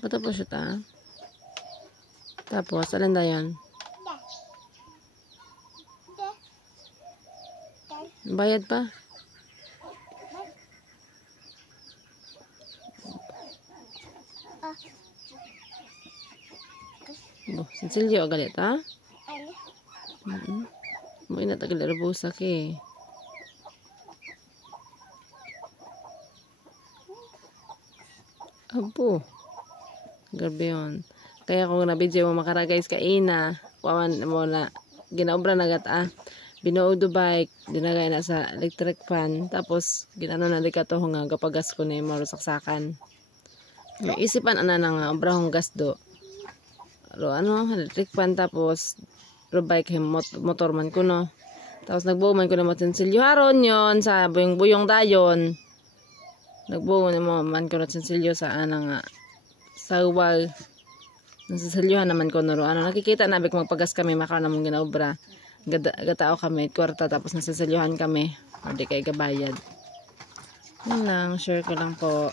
Bato po siya ta. Tapos, alin na yun? Bayad pa? Sinsilyo galit ha? Mo ina tagal rebusa ki. Abo. Grabe yun. Kaya kung nabidyo mo makara guys kaina, wawan mo na ginaobra na gata. Binuod do bike, dinagay na sa electric fan, tapos ginano na di ka to nga gapagas ko na yung marusaksakan. May isipan ana na nga obra hong gas do. Ro ano, electric fan tapos ro bike motor man ko no. Tapos nagbuo man ko na matsinsilyo haron yon sa buyong dayon. Nagbuo mo man ko na tsinsilyo sa ana nga sa wall. Nasasalyuhan naman ko no ro ano nakikita na bik magpagas kami makaw namong ginaobra. Gatao kami kwarta tapos nasasalyuhan kami. O di kay gabayad. Yun lang, share ko lang po.